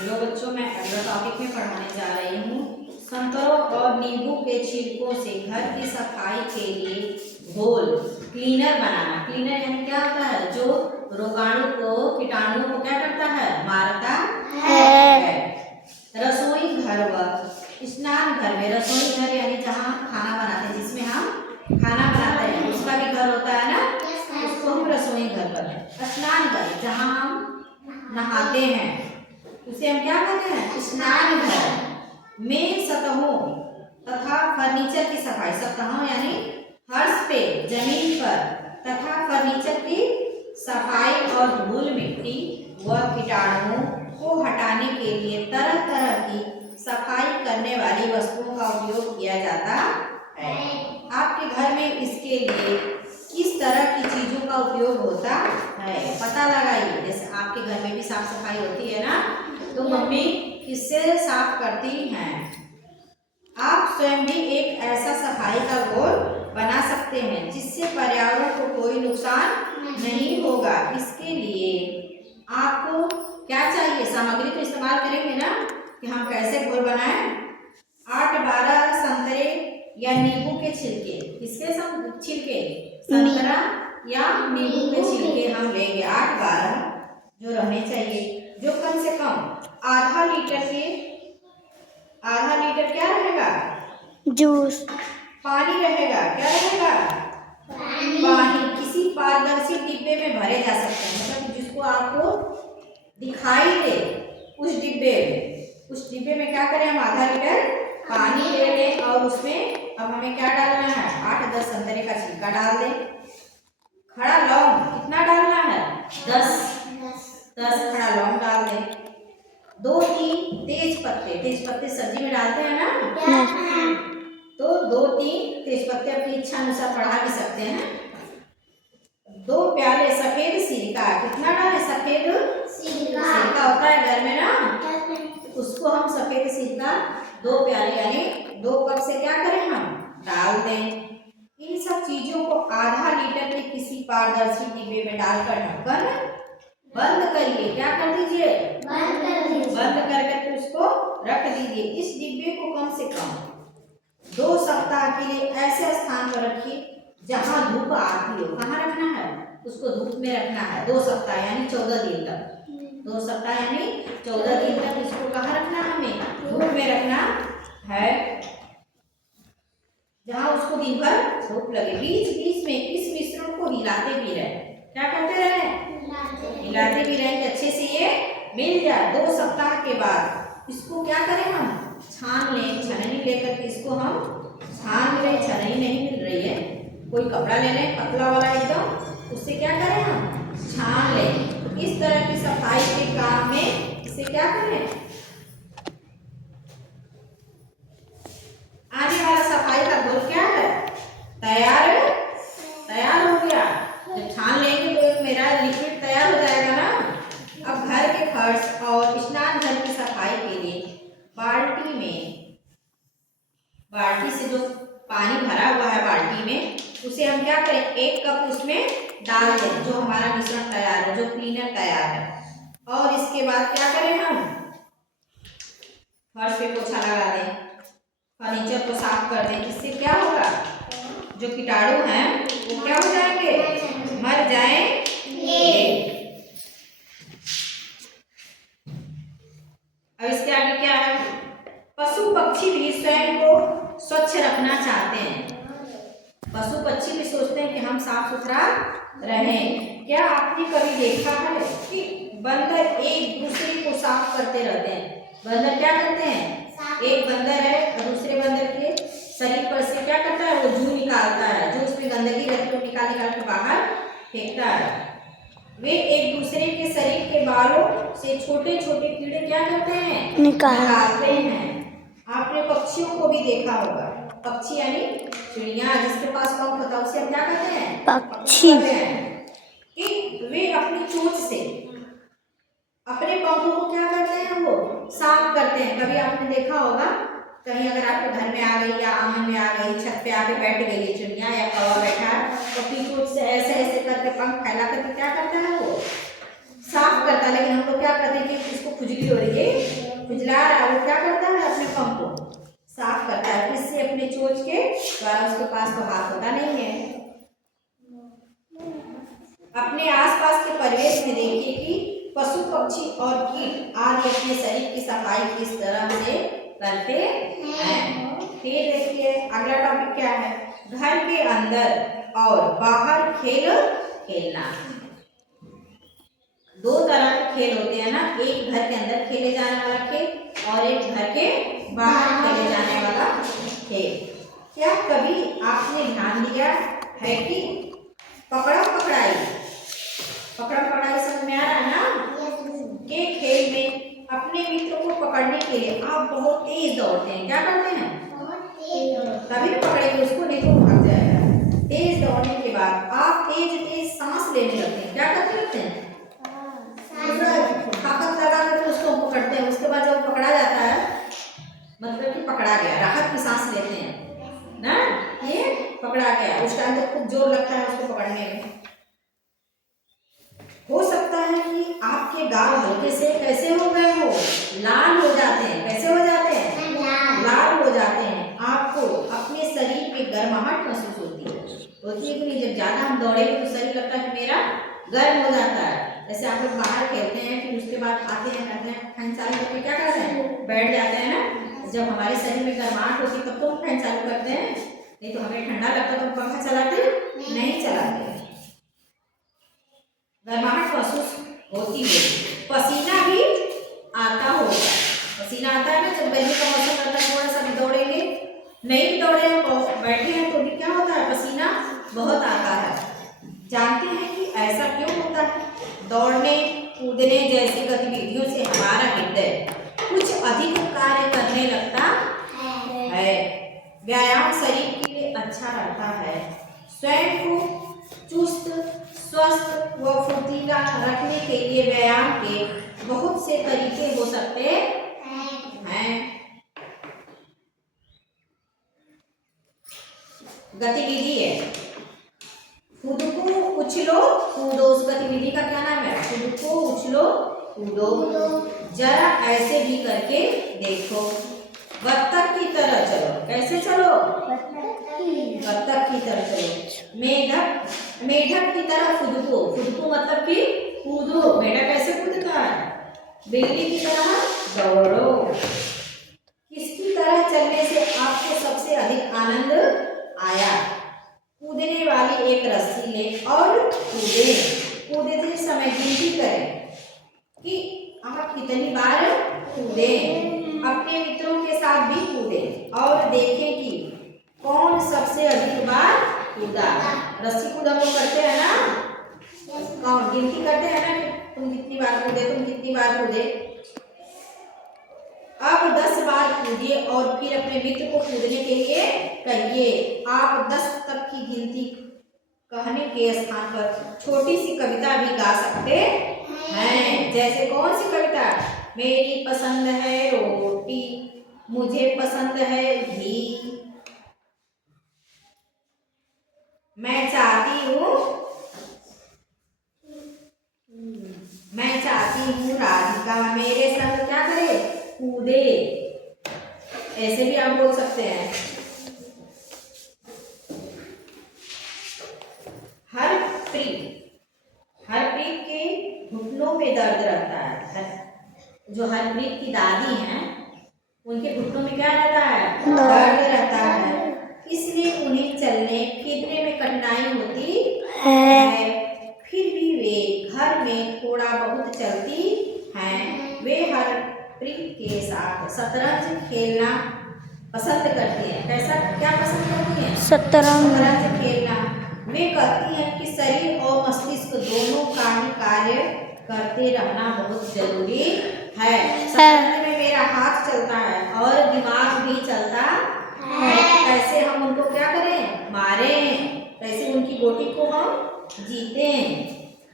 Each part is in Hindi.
हेलो बच्चों, मैं अगला टॉपिक में पढ़ाने जा रही हूँ। संतरों और नींबू के छिलकों से घर की सफाई के लिए घोल क्लीनर बनाना। क्लीनर यानी क्या होता है? जो रोगाणु को, कीटाणुओं को क्या करता है? मारता है। रसोई घर व स्नान घर में, रसोई घर यानी जहाँ खाना बनाते हैं, जिसमें हम खाना बनाते हैं उसका भी घर होता है ना, उसको हम रसोई घर कहते हैं। स्नान घर जहाँ हम नहाते हैं उसे हम क्या कहते हैं? स्नान घर में सतहों तथा फर्नीचर की सफाई। सतहों यानी फर्श पे, जमीन पर तथा फर्नीचर की सफाई और धूल मिट्टी व कीटाणुओं को हटाने के लिए तरह तरह की सफाई करने वाली वस्तुओं का उपयोग किया जाता है। आपके घर में इसके लिए किस तरह की चीजों का उपयोग होता है पता लगाइए। जैसे आपके घर में भी साफ सफाई होती है ना, तो मम्मी किससे साफ करती हैं? आप स्वयं भी एक ऐसा सफाई का घोल बना सकते हैं जिससे पर्यावरण को कोई नुकसान नहीं होगा। इसके लिए आपको क्या चाहिए? सामग्री तो इस्तेमाल करेंगे ना कि हम कैसे घोल बनाएं। 8-12 संतरे या नींबू के छिलके। किसके छिलके? संतरा या नींबू के छिलके हम लेंगे 8-12 जो रहने चाहिए, जो कम से कम आधा लीटर क्या रहेगा? जूस। पानी रहेगा। क्या रहेगा? पानी। किसी पारदर्शी डिब्बे में भरे जा सकते हैं, मतलब जिसको आपको दिखाई दे उस डिब्बे में क्या करें? हम आधा लीटर पानी ले लें और उसमें अब हमें क्या डालना है? 8-10 संतरे का छिलका डाल दें। खड़ा लौंग कितना डालना है? 10 खड़ा लौंग डाल दें। 2-3 तेज पत्ते सब्जी में डालते हैं ना, तो 2-3 तेज पत्ते अपनी इच्छा अनुसार बढ़ा भी सकते हैं। 2 प्याले सफेद सिरका। कितना डालें? सफेद सिरका होता है घर में ना, उसको हम सफेद सिरका 2 प्याले यानी 2 कप से क्या करें? हम डाल दें। इन सब चीजों को आधा लीटर के किसी पारदर्शी डिब्बे में डालकर ढक्कन बंद करिए। क्या कर दीजिए? बंद करके उसको रख दीजिए। इस डिब्बे को कम से कम 2 सप्ताह के लिए ऐसे स्थान पर रखिए जहां धूप आती हो। कहाँ रखना है? उसको धूप में रखना है 2 सप्ताह यानी 14 दिन तक। 2 सप्ताह यानी 14 दिन तक इसको कहाँ रखना है? हमें धूप में रखना है, जहाँ उसको दिन भर धूप लगे। बीच बीच में इस मिश्रण को हिलाते भी रहे। क्या करते रहे? हिलाते भी रहे कि अच्छे से ये मिल जाए। 2 सप्ताह के बाद इसको क्या करें? हम छान लें। छननी लेकर के इसको हम छान लें। छननी नहीं मिल रही है, कोई कपड़ा ले लें पतला वाला एकदम, उससे क्या करें? हम छान लें। इस तरह की सफाई के काम में इसे क्या करें? आने वाला सफाई का घोल क्या है? तैयार हो गया। जब छान लेंगे तो मेरा लिक्विड तैयार हो जाएगा ना। अब घर के फर्श और स्नान घर की सफाई के लिए बाल्टी से जो पानी भरा हुआ है बाल्टी में, उसे हम क्या करें? 1 कप उसमें डाल दें, जो हमारा मिश्रण तैयार है, जो क्लीनर तैयार है। और इसके बाद क्या करें? हम फर्श पे पोछा लगा दें, फर्नीचर को साफ कर दें। इससे क्या होगा? जो कीटाणु हैं वो क्या हो जाएंगे? मर जाएंगे। अब इसके आगे क्या है? पशु पक्षी भी स्वयं को स्वच्छ रखना चाहते हैं। पशु पक्षी भी सोचते हैं कि हम साफ सुथरा रहें। क्या आपने कभी देखा है कि बंदर एक दूसरे को साफ करते रहते हैं? बंदर क्या करते हैं? एक बंदर है और दूसरे बंदर के शरीर पर से क्या करता है? वो जू निकालता है, जो उसमें गंदगी रहती है वो निकाल के बाहर फेंकता है। वे एक दूसरे के शरीर के बालों से छोटे छोटे कीड़े क्या करते हैं? निकालते हैं। आपने पक्षियों को भी देखा होगा। पक्षी यानी चिड़िया, जिसके पास पंख होता है उसे हम क्या कहते हैं? पक्षी। कि वे अपनी चोंच से अपने पंखों को क्या करते हैं? वो साफ करते हैं। कभी आपने देखा होगा, कहीं अगर आपके घर में आ गई या आंगन में आ गई, छत पे आके बैठ गई है चिड़िया या कौवा बैठा है, तो अपनी चोंच से ऐसे ऐसे करके पंख फैला करके क्या करता है? वो साफ करता है। लेकिन हम लोग क्या करते हैं कि इसको खुजली हो रही है द्वारा, उसके पास तो हाथ होता नहीं है। अपने आसपास के परिवेश में देखिए कि पशु पक्षी और कीट आदि अपने शरीर की सफाई किस तरह से करते हैं। फिर देखिए अगला टॉपिक क्या है, घर के अंदर और बाहर खेल खेलना। दो तरह के खेल होते हैं ना, एक घर के अंदर खेले जाने वाला खेल और एक घर के बाहर खेले जाने वाला खेल। क्या कभी आपने ध्यान दिया है कि पकड़ा पकड़ाई समझ में आ रहा है ना, के खेल में अपने मित्र को पकड़ने के लिए आप बहुत तेज दौड़ते हैं। क्या करते हैं? तभी तो पकड़ेंगे उसको, नहीं तो भाग जाएगा। तेज दौड़ने के बाद आप तेज सांस लेने लगते हैं। क्या करते हैं? ताकत लगा कर उसको पकड़ते हैं। उसके बाद जब पकड़ा जाता है मतलब कि पकड़ा गया, राहत की सांस लेते हैं ना, ये पकड़ा गया। उस टाइम तो खूब जोर लगता है उसको पकड़ने में। हो सकता है कि आपके गाल हल्के से कैसे हो गए हो, लाल हो जाते हैं। कैसे हो जाते हैं? लाल हो जाते हैं। आपको अपने शरीर में गर्माहट महसूस होती है कि नहीं? जब ज्यादा हम दौड़ेंगे तो शरीर लगता है कि मेरा गर्म हो जाता है। जैसे आप लोग बाहर खेलते हैं फिर उसके बाद आते हैं, करते हैं फैन चालू करके क्या करते हैं? बैठ जाते हैं ना। जब हमारे शरीर में गर्माहट होती है तब तो हम फैन चालू करते हैं, नहीं तो हमें ठंडा लगता तो पंखा चलाते नहीं चलाते। गर्माहट महसूस होती है। पसीना भी आता होगा। पसीना आता है ना, जब गर्मी का मौसम रहता है, थोड़ा सा भी दौड़ेंगे, नहीं भी दौड़े हैं बैठे हैं तो भी क्या होता है? पसीना बहुत आता है। जानते हैं कि ऐसा क्यों होता है? दौड़ने कूदने जैसी गतिविधियों से हमारा हृदय कुछ अधिक कार्य करने लगता है। व्यायाम शरीर के लिए अच्छा रहता है। स्वयं को चुस्त स्वस्थ व फुर्तीला रखने के लिए व्यायाम के बहुत से तरीके हो सकते हैं। गतिविधि है, खुद को उछलो कूदो। उस गतिविधि का क्या नाम है? खुद को उछलो कूदो। जरा ऐसे भी करके देखो। बत्तख की तरह चलो। कैसे चलो? बत्तख की तरह चलो। मेढक की तरह खुद को मतलब कि कूदो। मेढक कैसे कूदता है? बिल्ली की तरह दौड़ो। किसकी तरह चलने से आपको सबसे अधिक आनंद आया? कूदने वाली एक रस्सी ले और कूदते समय गिनती करें कि आप कितनी बार कूदे। अपने मित्रों के साथ भी कूदे और देखें कि कौन सबसे अधिक बार कूदा। रस्सी कूद हम लोग करते हैं ना, कौन गिनती करते हैं ना कि तुम कितनी बार कूदे। अब 10 बार कूदिए और फिर अपने मित्र को कूदने के लिए कहिए। आप 10 तक की गिनती कहने के स्थान पर छोटी सी कविता भी गा सकते हैं। जैसे कौन सी कविता? मेरी पसंद है रोटी, मुझे पसंद है घी, मैं चाहती हूँ राधिका मेरे संग क्या करे? कूदे। ऐसे भी आप बोल सकते हैं। हरप्रीत के घुटनों में दर्द रहता है। जो हरप्रीत की दादी हैं उनके घुटनों में क्या रहता है? दर्द रहता है। इसलिए उन्हें चलने फिरने में कठिनाई होती है। फिर भी वे घर में थोड़ा बहुत चलती हैं। वे हरप्रीत के साथ शतरंज खेलना पसंद करती हैं। क्या पसंद करती हैं? शतरंज खेलना। वे कहती हैं कि शरीर और मस्तिष्क दोनों का ही कार्य करते रहना बहुत जरूरी है। शतरंज में मेरा हाथ चलता है और दिमाग भी चलता है। कैसे हम उनको क्या करें? मारें। कैसे उनकी गोटी को हम जीतें।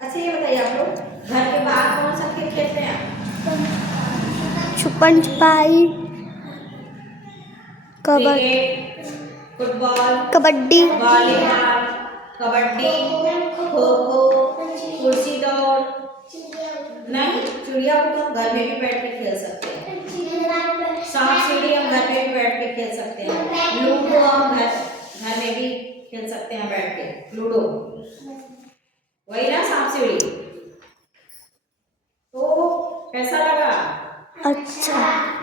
अच्छा ये बताइए आप लोग घर के बाहर कौन सा खेल खेलते हैं? छुपन छुपाई, cricket, football, kabaddi, volleyball, kabaddi, kho kho, कुर्सी दौड़। नहीं, चिड़िया को तो घर में भी बैठ के खेल सकते हैं। सांप सीढ़ी हम घर में भी बैठ के खेल सकते हैं। लूडो हम घर खेल सकते हैं बैठ के लूडो, वही ना सांप सीढ़ी। तो कैसा लगा? अच्छा।